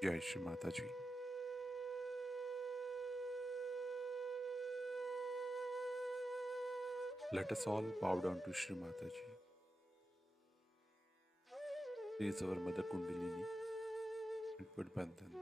Jai Shri Mataji. Let us all bow down to Shri Mataji. She is our Mother Kundalini and Pudbandhan.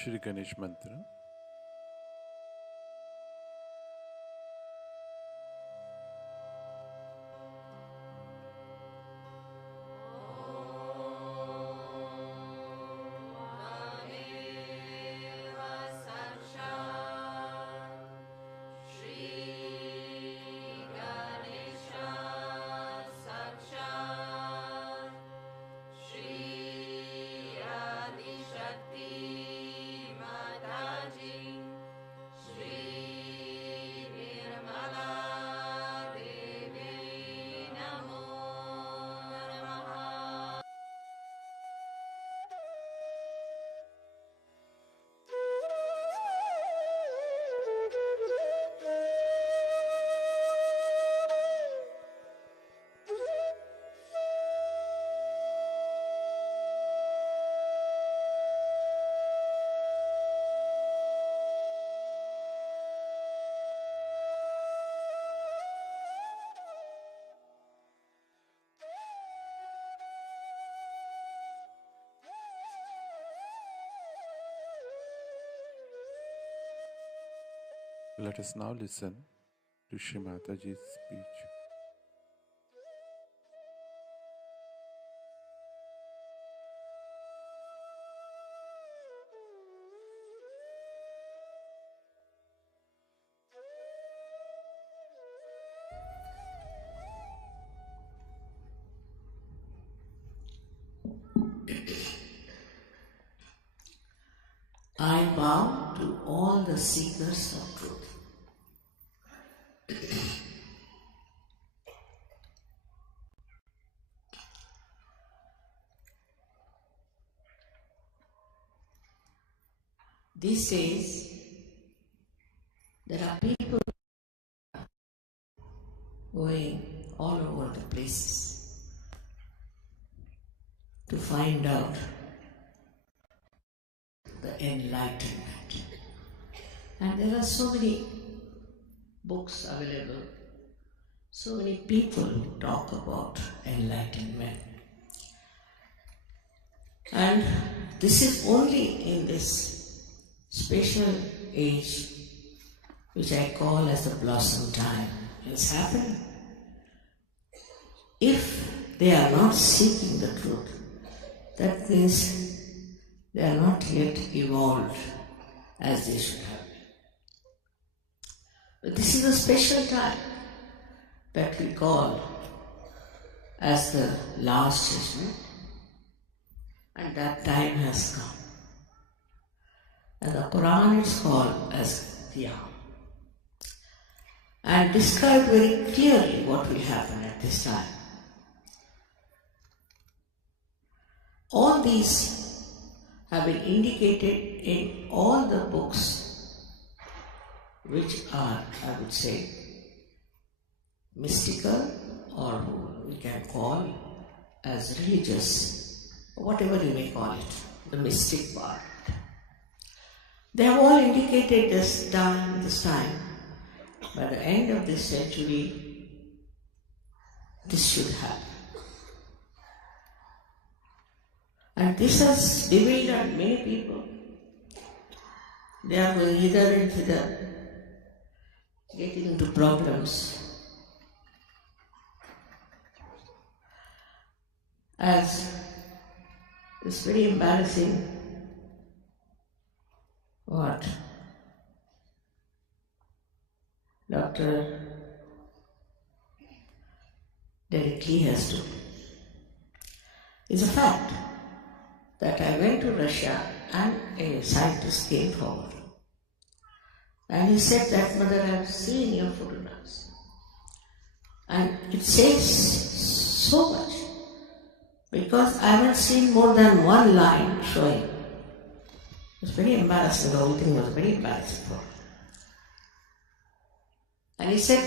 Shri Ganesh Mantra. Let us now listen to Shri Mataji's speech. I bow to all the seekers of truth. These days, there are people going all over the places to find out the enlightenment. And there are so many books available, so many people talk about enlightenment. And this is only in this special age, which I call as the blossom time, has happened. If they are not seeking the truth, that means they are not yet evolved as they should have been. But this is a special time that we call as the last judgment, and that time has come. And the Quran is called as Qiyam, and describe very clearly what will happen at this time. All these have been indicated in all the books which are, I would say, mystical, or we can call as religious, whatever you may call it, the mystic part. They have all indicated this time, by the end of this century, this should happen. And this has bewildered many people. They are going hither and thither, getting into problems. As it's very embarrassing what Dr. Derek Lee has told. It's a fact that I went to Russia and a scientist came forward. And he said that, "Mother, I have seen your photographs." And it says so much, because I haven't seen more than one line showing. It was very embarrassing. The whole thing was very embarrassing for him. And he said,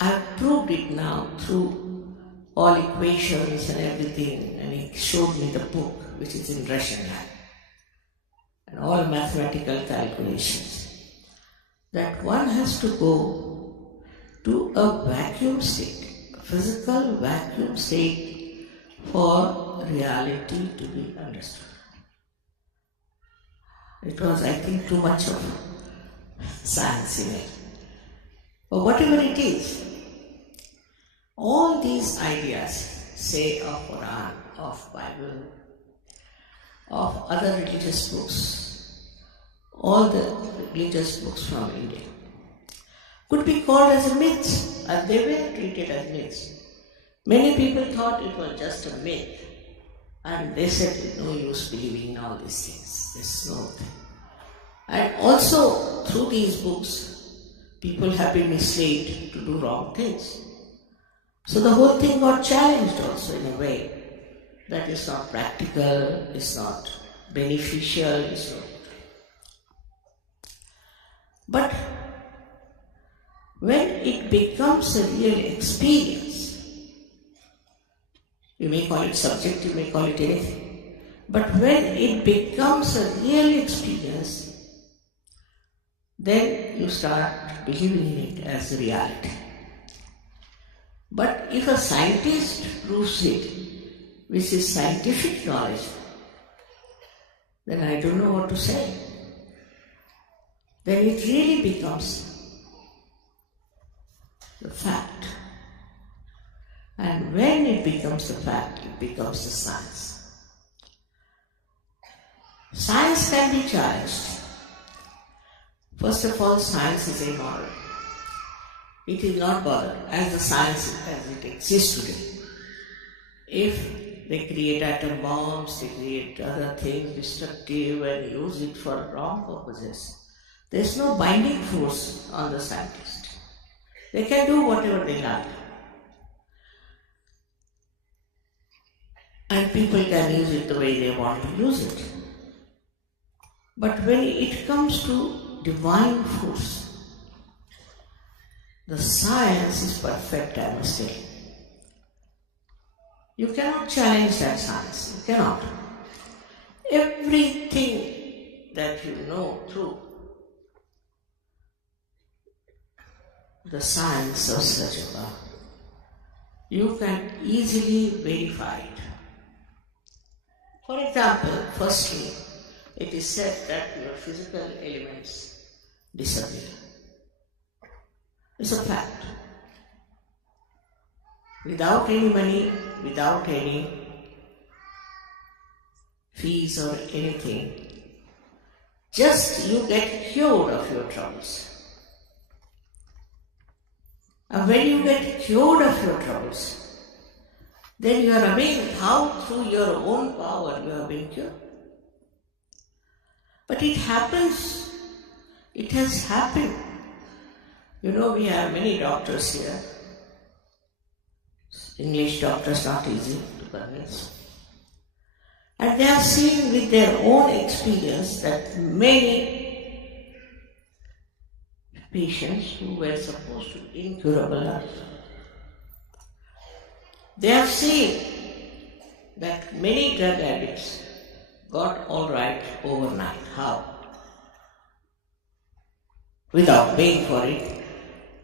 "I have proved it now through all equations and everything." And he showed me the book, which is in Russian language, and all mathematical calculations, that one has to go to a vacuum state, a physical vacuum state, for reality to be understood. It was, I think, too much of science in it. But whatever it is, all these ideas, say of Quran, of Bible, of other religious books, all the religious books from India, could be called as a myth, and they were treated as myths. Many people thought it was just a myth, and they said, "No use believing in all these things, there's no thing." And also, through these books, people have been misled to do wrong things. So the whole thing got challenged also in a way that is not practical, is not beneficial, is not. But when it becomes a real experience, you may call it subject, you may call it anything, but when it becomes a real experience, then you start believing in it as reality. But if a scientist proves it, which is scientific knowledge, then I don't know what to say. Then it really becomes the fact. And when it becomes the fact, it becomes the science. Science can be challenged. First of all, science is amoral. It is not bothered as the science as it exists today. If they create atom bombs, they create other things destructive and use it for wrong purposes, there is no binding force on the scientist. They can do whatever they like. And people can use it the way they want to use it. But when it comes to divine force, the science is perfect, I must say. You cannot challenge that science. You cannot. Everything that you know through the science of Sajjava, you can easily verify it. For example, firstly, it is said that your physical elements disappear. It's a fact. Without any money, without any fees or anything, just you get cured of your troubles. And when you get cured of your troubles, then you are amazed how through your own power you have been cured. But it happens, it has happened. You know, we have many doctors here. English doctors not easy to convince. And they have seen with their own experience that many patients who were supposed to be incurable, they have seen that many drug addicts got all right overnight. How? Without paying for it,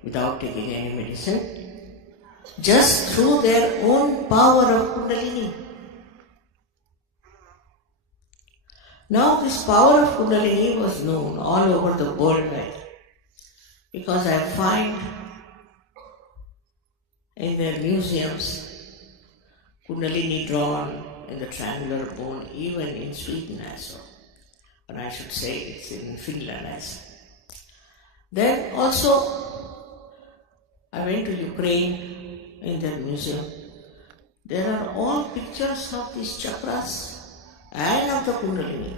without taking any medicine, just through their own power of Kundalini. Now this power of Kundalini was known all over the world because I find in their museums Kundalini drawn in the triangular bone, even in Sweden as well. Or I should say it's in Finland as well. Then also I went to Ukraine in their museum. There are all pictures of these chakras and of the Kundalini.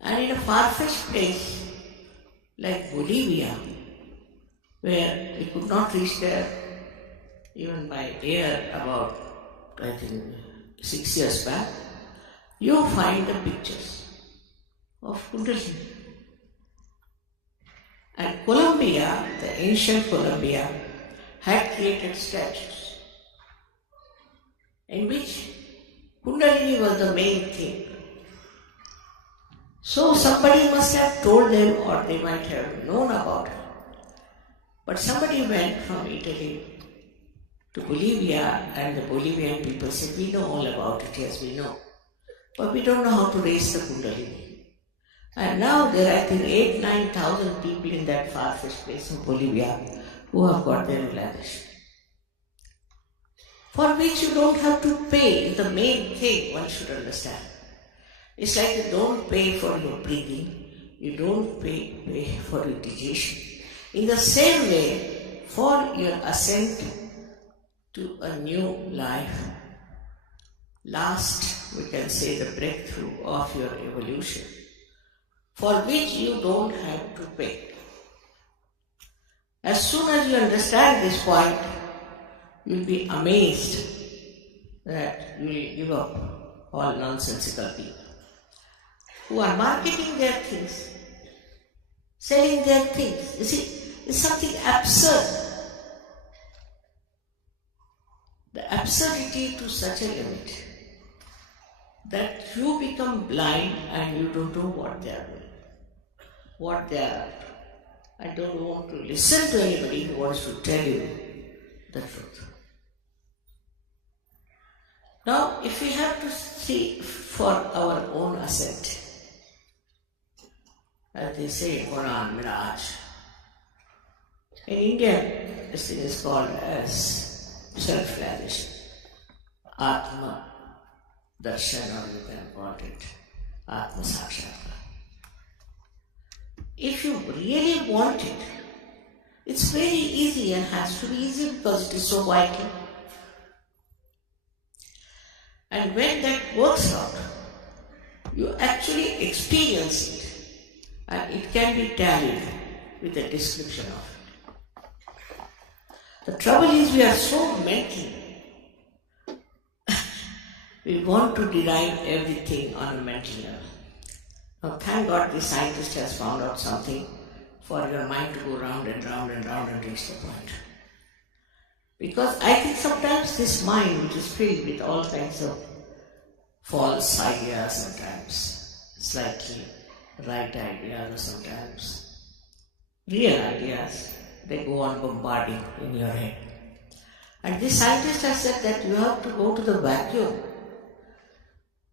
And in a far-fetched place like Bolivia, where we could not reach there even by air about, I think, 6 years back, you find the pictures of Kundalini. And Colombia, the ancient Colombia, had created statues in which Kundalini was the main thing. So somebody must have told them, or they might have known about it. But somebody went from Italy to Bolivia, and the Bolivian people said, we know all about it, yes we know. But we don't know how to raise the Kundalini. And now there are, I think, 8,000-9,000 people in that far-fetched place of Bolivia who have got their realization. For which you don't have to pay is the main thing one should understand. It's like you don't pay for your breathing, you don't pay for your digestion. In the same way, for your ascent to a new life, last, we can say, the breakthrough of your evolution, for which you don't have to pay. As soon as you understand this point, you'll be amazed that you will give up all nonsensical people who are marketing their things, selling their things. You see, it's something absurd. The absurdity to such a limit that you become blind and you don't know what they are doing, what they are after. I don't want to listen to anybody who wants to tell you the truth. Now, if we have to see for our own ascent, as they say in Quran, Miraj. In India, this thing is called as self-realization, Atma Darshan, or you can call it Atma Sakshatkar. If you really want it, it's very easy and has to be easy because it is so vital. And when that works out, you actually experience it. And it can be tallied with a description of it. The trouble is we are so mental. We want to derive everything on a mental level. Now thank God the scientist has found out something for your mind to go round and round and round and reach the point. Because I think sometimes this mind, which is filled with all kinds of false ideas sometimes, slightly right ideas or sometimes real ideas, they go on bombarding in your head. And this scientist has said that you have to go to the vacuum,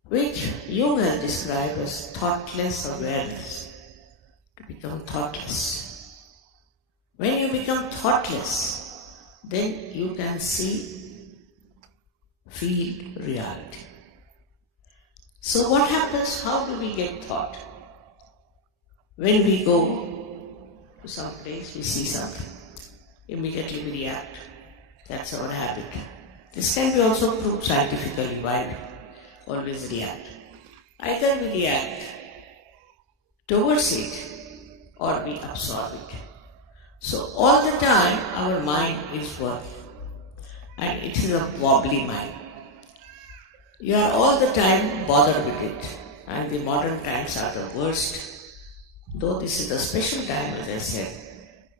which Jung has described as thoughtless awareness, to become thoughtless. When you become thoughtless, then you can see, feel reality. So what happens? How do we get thought? When we go to some place, we see something, immediately we react. That's our habit. This can be also proved scientifically. Why always react? Either we react towards it or we absorb it. So all the time our mind is working, and it is a wobbly mind. You are all the time bothered with it, and the modern times are the worst. Though this is a special time, as I said,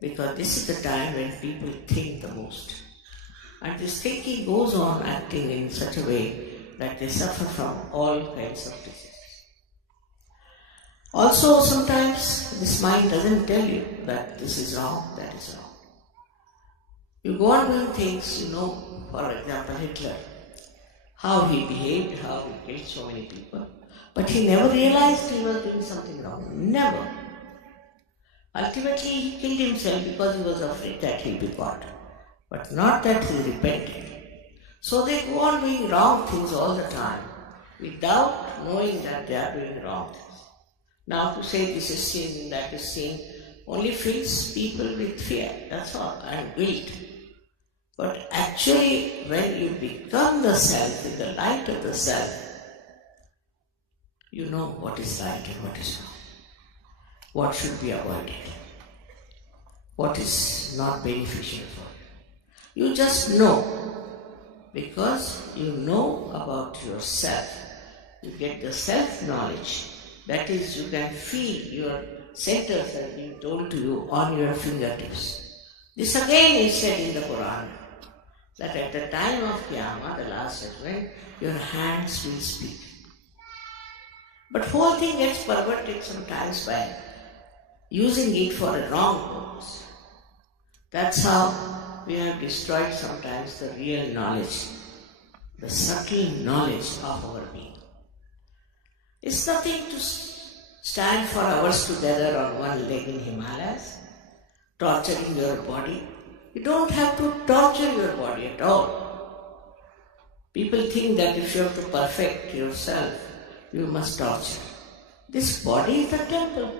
because this is the time when people think the most. And this thinking goes on acting in such a way that they suffer from all kinds of diseases. Also, sometimes this mind doesn't tell you that this is wrong, that is wrong. You go on doing things, for example, Hitler, how he behaved, how he killed so many people, but he never realized he was doing something wrong. Never. Ultimately, he killed himself because he was afraid that he'll be caught, but not that he repented. So they go on doing wrong things all the time without knowing that they are doing wrong things. Now to say this is sin, that is sin, only fills people with fear, that's all, and guilt. But actually, when you become the self, with the light of the self, you know what is right and what is wrong, what should be avoided, what is not beneficial for you. You just know, because you know about yourself. You get the self-knowledge. That is, you can feel your centers are being told to you on your fingertips. This again is said in the Quran, that at the time of Qiyamah, the last judgment, your hands will speak. But whole thing gets perverted sometimes by using it for a wrong purpose. That's how we have destroyed sometimes the real knowledge, the subtle knowledge of our being. It's nothing to stand for hours together on one leg in Himalayas, torturing your body. You don't have to torture your body at all. People think that if you have to perfect yourself, you must torture. This body is the temple.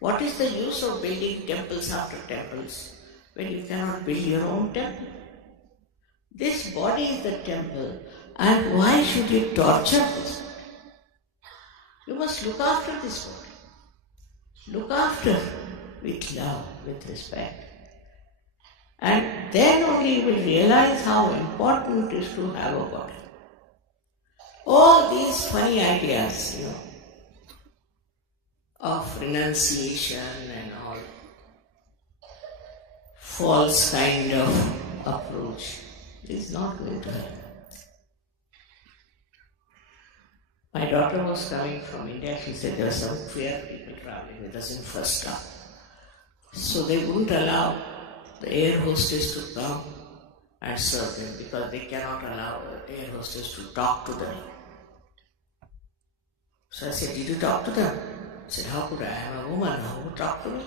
What is the use of building temples after temples when you cannot build your own temple? This body is the temple, and why should you torture this body? You must look after this body. Look after with love, with respect. And then only you will realize how important it is to have a body. All these funny ideas, of renunciation and all, false kind of approach, is not going to help. My daughter was coming from India. She said there were some queer people traveling with us in first class. So they wouldn't allow the air hostess to come and serve them because they cannot allow the air hostess to talk to them. So I said, did you talk to them? I said, how could I? I am a woman. How would talk to me?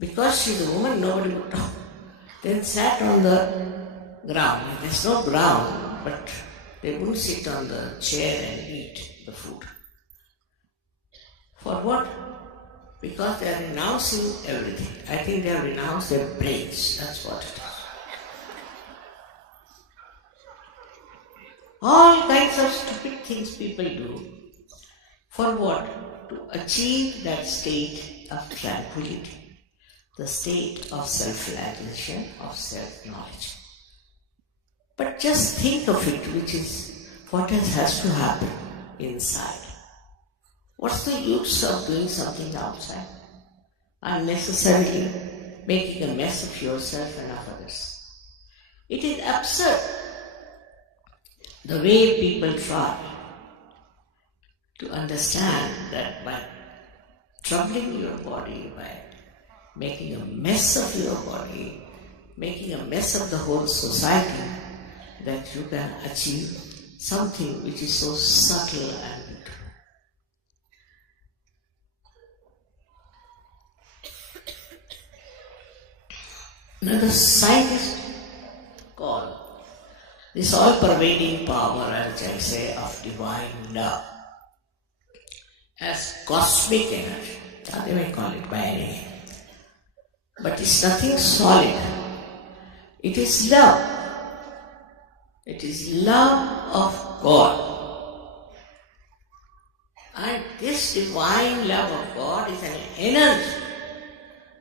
Because she's a woman, nobody would talk. Then sat on the ground. There's no ground, but they wouldn't sit on the chair and eat the food. For what? Because they are renouncing everything. I think they have renounced their brains. That's what it is. All kinds of stupid things people do. For what? To achieve that state of tranquility, the state of self-realization, of self-knowledge. But just think of it, which is what has to happen inside. What's the use of doing something outside? Unnecessarily making a mess of yourself and of others. It is absurd the way people try to understand that by troubling your body, by making a mess of your body, making a mess of the whole society, that you can achieve something which is so subtle and beautiful. Now the scientists call this all-pervading power, as I say, of divine love as cosmic energy. Now they may call it by any name. But it's nothing solid. It is love. It is love of God. And this divine love of God is an energy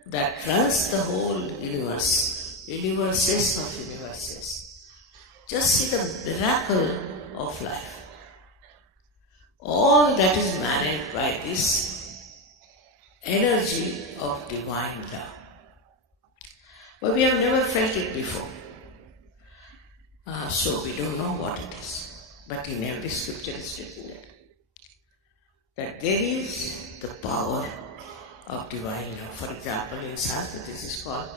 that runs the whole universe, universes of universes. Just see the miracle of life. All that is managed by this energy of divine love. But we have never felt it before. So we don't know what it is. But in every scripture is written that there is the power of divine love. For example, in Sanskrit this is called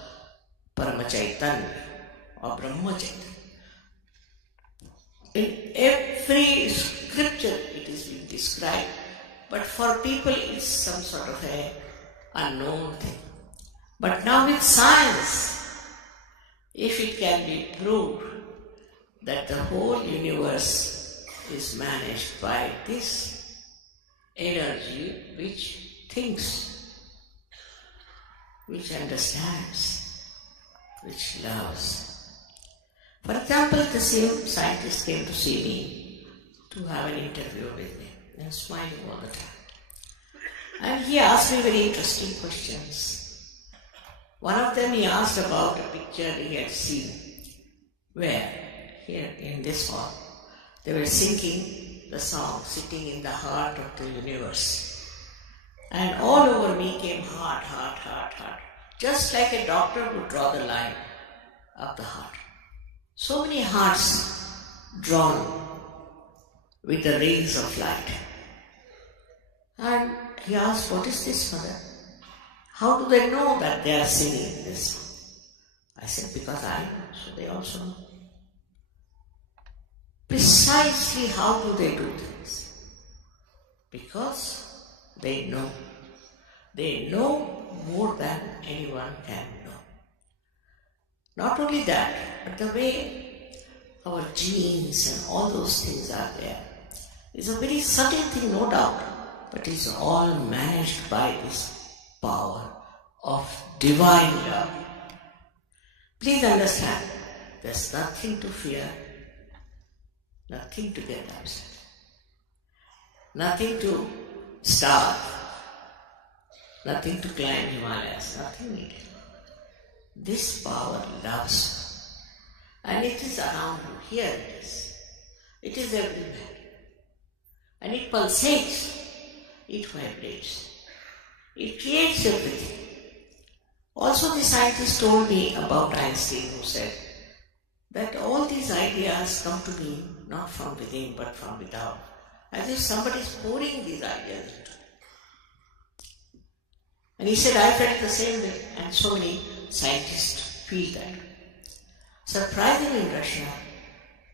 Paramachaitanya or Brahmachaitanya. In every scripture it is being described, but for people it's some sort of an unknown thing. But now with science, if it can be proved that the whole universe is managed by this energy which thinks, which understands, which loves. For example, the same scientist came to see me to have an interview with me and smiling all the time. And he asked me very interesting questions. One of them he asked about a picture he had seen where, here in this hall, they were singing the song Sitting in the Heart of the Universe. And all over me came heart, heart, heart, heart. Just like a doctor would draw the line of the heart. So many hearts drawn with the rays of light. And he asked, what is this, mother? How do they know that they are singing this? I said, because I know, so they also know. Precisely how do they do things? Because they know. They know more than anyone can know. Not only that, but the way our genes and all those things are there is a very subtle thing, no doubt, but it's all managed by this power of divine love. Please understand, there's nothing to fear, nothing to get upset, nothing to starve, nothing to climb Himalayas, nothing needed. This power loves, and it is around you. Here it is. It is everywhere. And it pulsates, it vibrates, it creates everything. Also, the scientist told me about Einstein, who said that all these ideas come to me not from within but from without, as if somebody is pouring these ideas into me. And he said, I felt the same way, and so many scientists feel that. Surprisingly in Russia,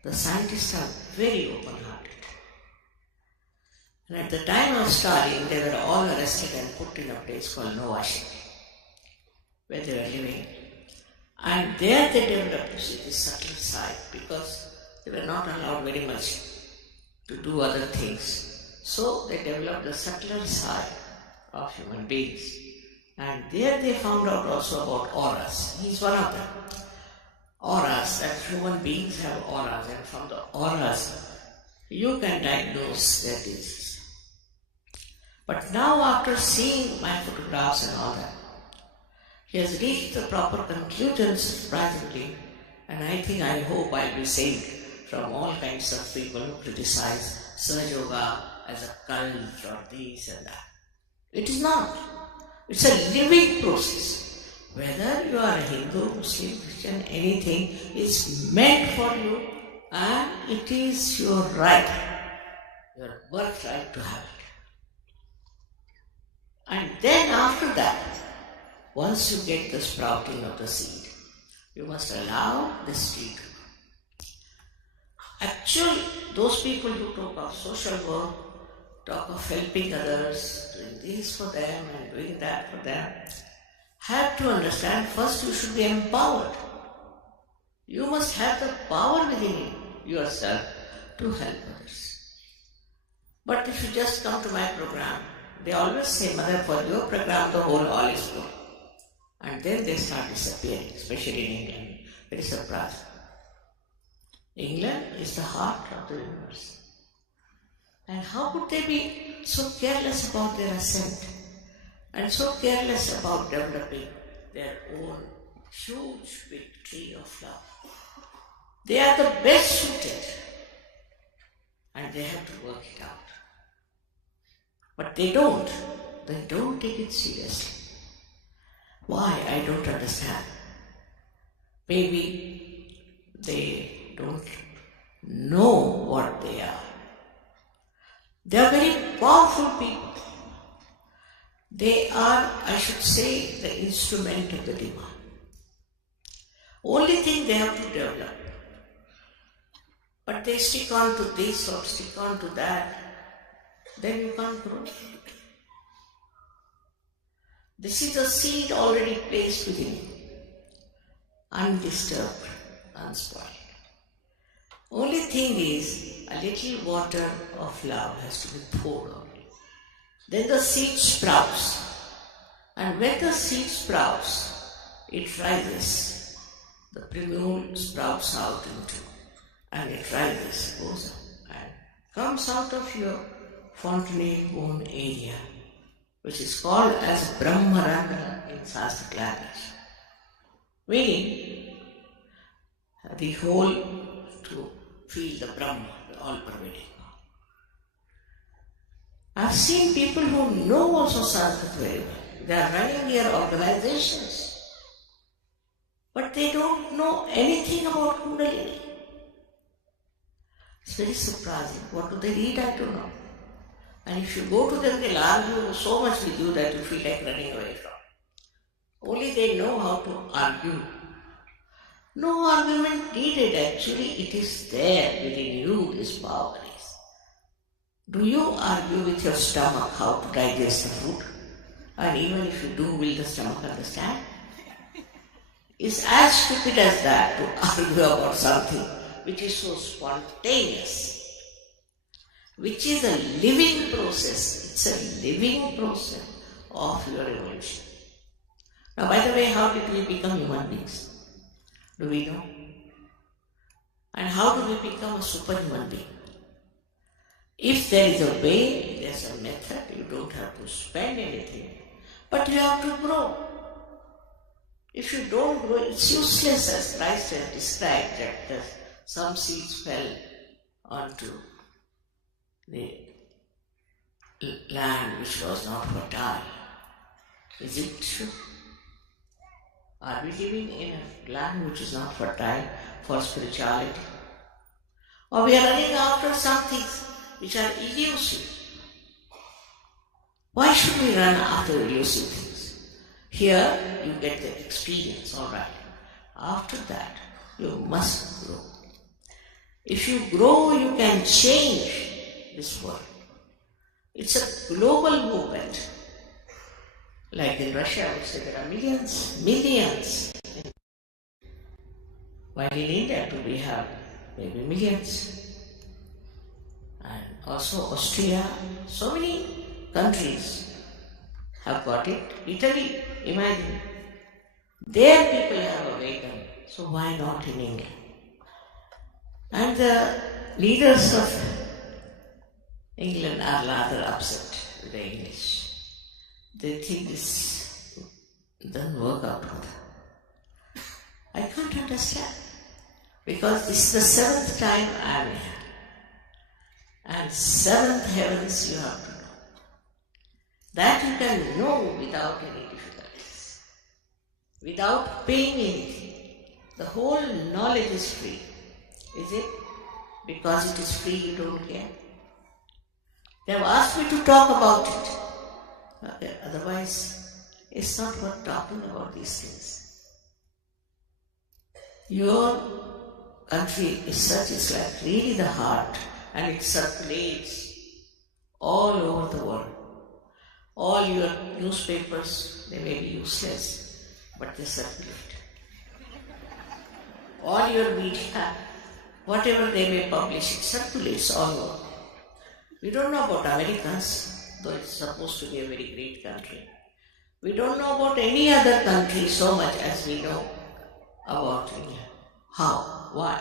the scientists are very open-hearted. And at the time of Stalin, they were all arrested and put in a place called Novosibirsk, where they were living. And there they developed, this subtle side, because they were not allowed very much to do other things. So they developed the subtler side of human beings. And there they found out also about auras. He's one of them. Auras, that human beings have auras, and from the auras you can diagnose their disease. But now, after seeing my photographs and all that, he has reached the proper conclusions, surprisingly, and I hope I'll be saved from all kinds of people who criticize Sahaja Yoga as a cult or this and that. It is not. It's a living process. Whether you are a Hindu, Muslim, Christian, anything is meant for you, and it is your right, your birthright to have it. And then after that, once you get the sprouting of the seed, you must allow the seed. Actually, those people who talk of social work, talk of helping others, doing this for them and doing that for them, have to understand first you should be empowered. You must have the power within yourself to help others. But if you just come to my program, they always say, Mother, for your program the whole hall is full. And then they start disappearing, especially in England. Very surprising. England is the heart of the universe. And how could they be so careless about their ascent and so careless about developing their own huge big tree of love? They are the best suited and they have to work it out. But they don't. They don't take it seriously. Why? I don't understand. Maybe they don't know what they are. They are very powerful people. They are, I should say, the instrument of the divine. Only thing they have to develop. But they stick on to this or stick on to that, then you can't grow. This is a seed already placed within you, undisturbed, unspoiled. Only thing is, a little water of love has to be poured on it. Then the seed sprouts. And when the seed sprouts, it rises. The primule sprouts out into, and it rises, goes up, and comes out of your fontanel bone area, which is called as Brahmarandra in Sanskrit language, meaning the whole to feel the Brahma, the all-pervading. I've seen people who know also Sanskrit very well. They are running their organizations, but they don't know anything about Kundalini. It's very surprising. What do they read? I don't know. And if you go to them, they'll argue so much with you that you feel like running away from. Only they know how to argue. No argument needed, actually. It is there within you, this power is. Do you argue with your stomach how to digest the food? And even if you do, will the stomach understand? It's as stupid as that to argue about something which is so spontaneous, which is a living process. It's a living process of your evolution. Now, by the way, how did we become human beings? Do we know? And how do we become a superhuman being? If there is a way, there's a method, you don't have to spend anything, but you have to grow. If you don't grow, it's useless, as Christ has described that some seeds fell onto the land which was not fertile. Is it true? Are we living in a land which is not fertile for spirituality? Or we are running after some things which are elusive? Why should we run after elusive things? Here you get the experience, all right. After that, you must grow. If you grow, you can change this world. It's a global movement. Like in Russia, I would say there are millions. While in India, too, we have maybe millions. And also Austria, so many countries have got it. Italy, imagine. Their people have awakened, so why not in India? And the leaders of England are rather upset with the English. They think this doesn't work out for them. I can't understand, because this is the 7th time I am here. And 7th heavens you have to know. That you can know without any difficulties, without paying anything. The whole knowledge is free. Is it? Because it is free, you don't care. They have asked me to talk about it. Okay, otherwise, it's not worth talking about these things. Your country is such, it's like really the heart, and it circulates all over the world. All your newspapers, they may be useless, but they circulate. All your media, whatever they may publish, it circulates all over. We don't know about Americans, though it's supposed to be a very great country. We don't know about any other country so much as we know about India. How? Why?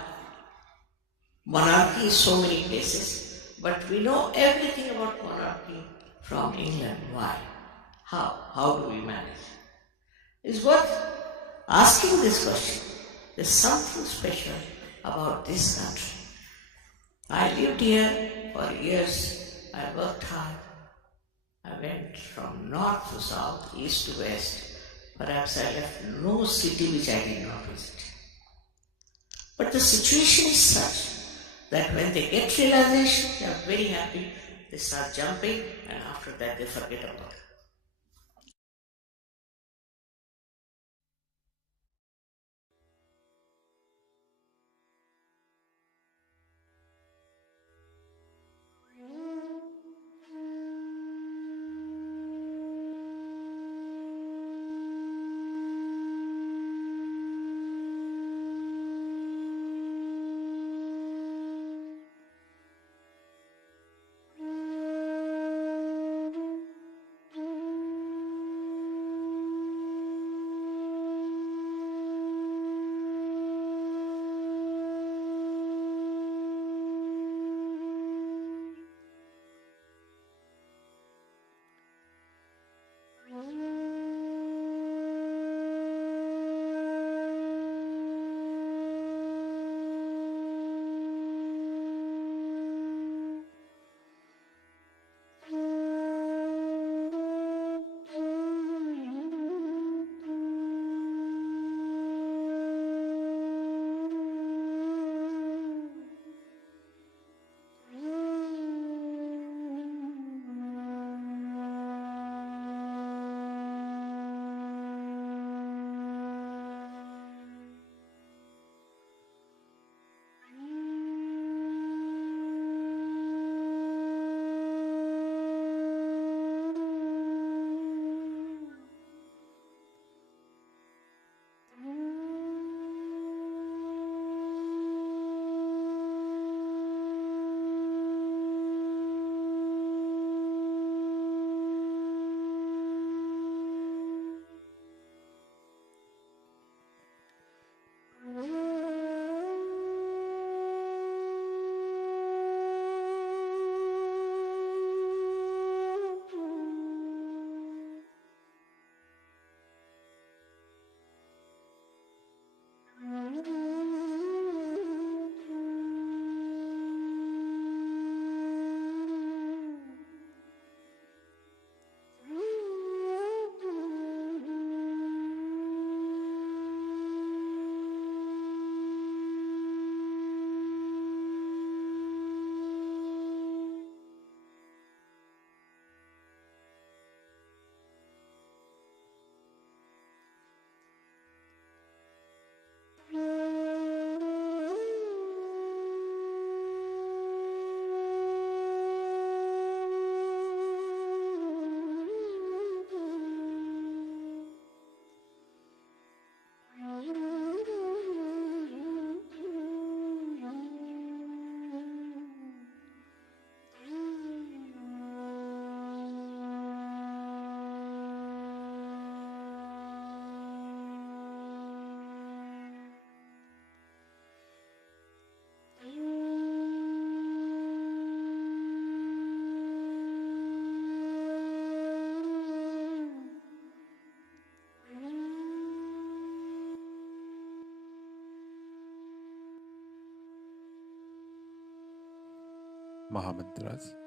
Monarchy is so many places, but we know everything about monarchy from England. Why? How? How do we manage? It's worth asking this question. There's something special about this country. I lived here for years. I worked hard. I went from north to south, east to west. Perhaps I left no city which I did not visit. But the situation is such that when they get realization, they are very happy, they start jumping, and after that they forget about it. Mahamantras.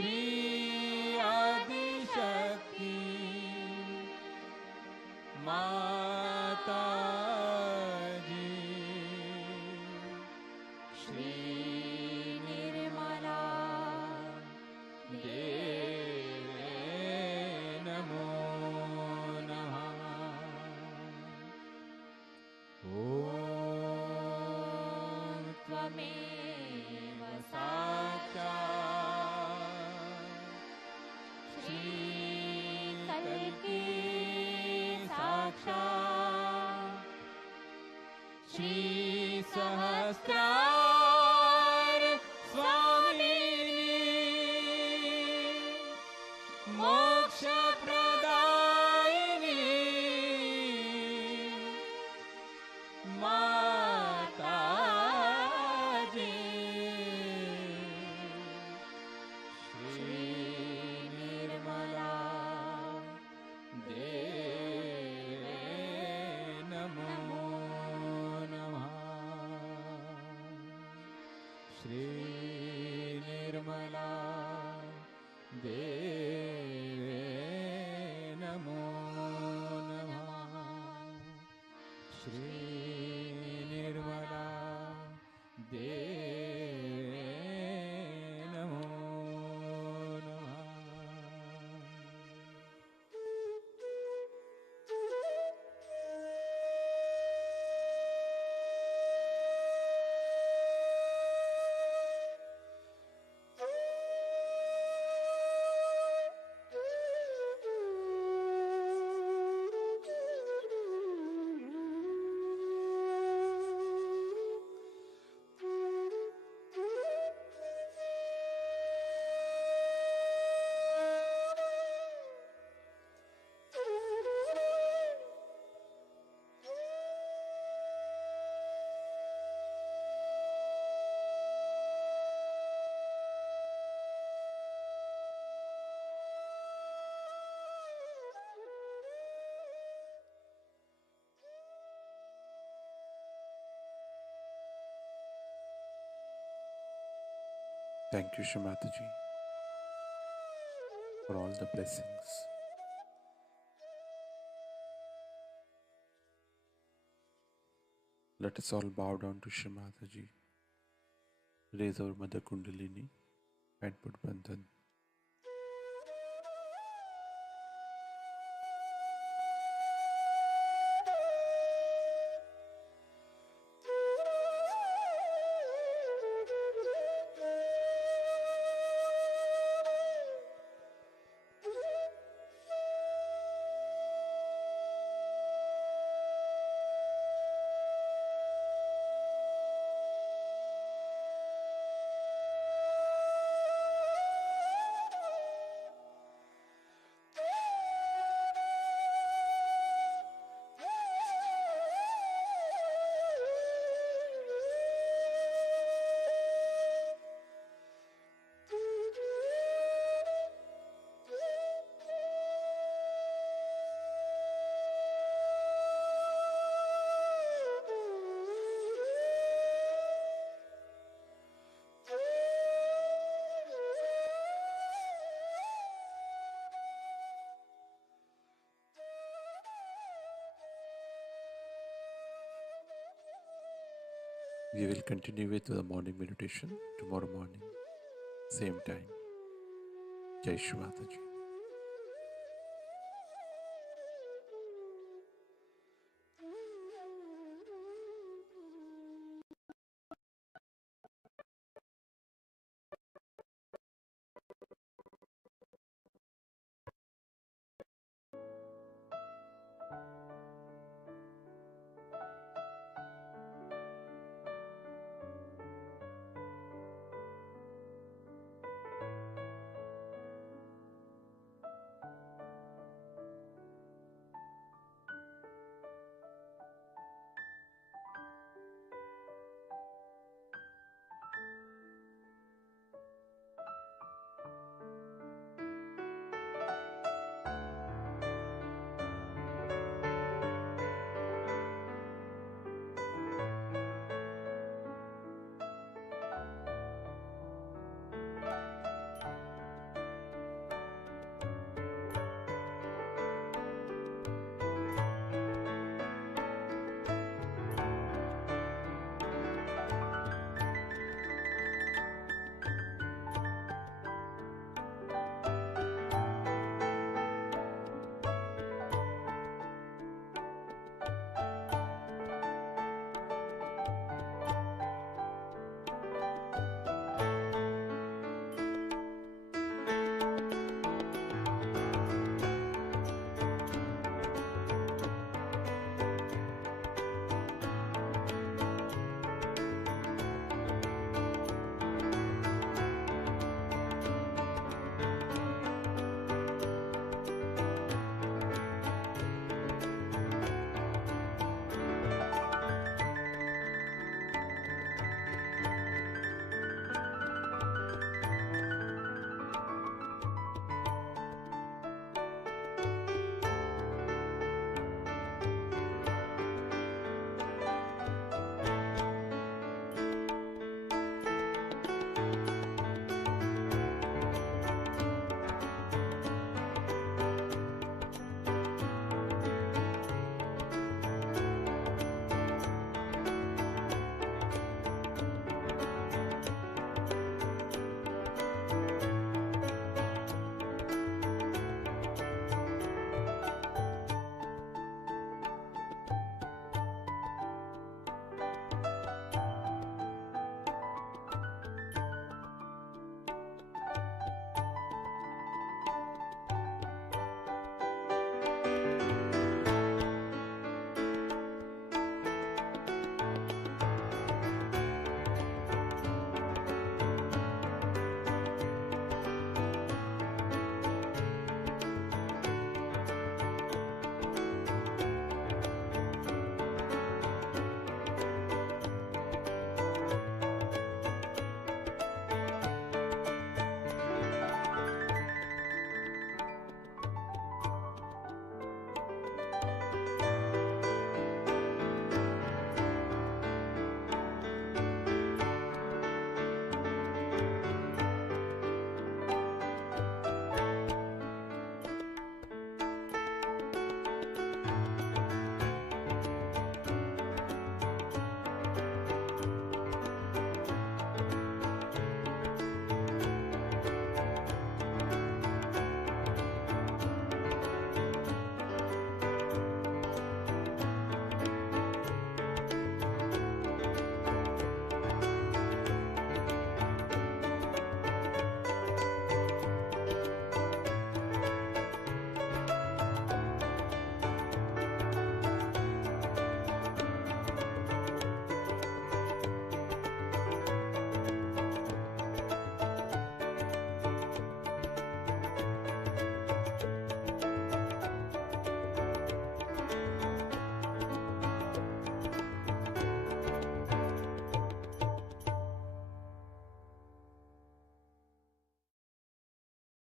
Shri Adishakti माता जी, श्री निर्मला देवे नमो नमः। ॐ त्वमेव साक्षात् श्रीकल्की साक्षात् श्रीसहस्रार स्वामिनी मोक्षप्रदायिनी माता जी, श्री निर्मला देवे नमो नमः। श्री निर्मला देवे नमो नमः। श्री निर्मला देवे नमो नमः। Thank you, Shri Mataji, for all the blessings. Let us all bow down to Shri Mataji, raise our Mother Kundalini and put Bandhan. We will continue with the morning meditation tomorrow morning, same time. Jai Shri Mataji.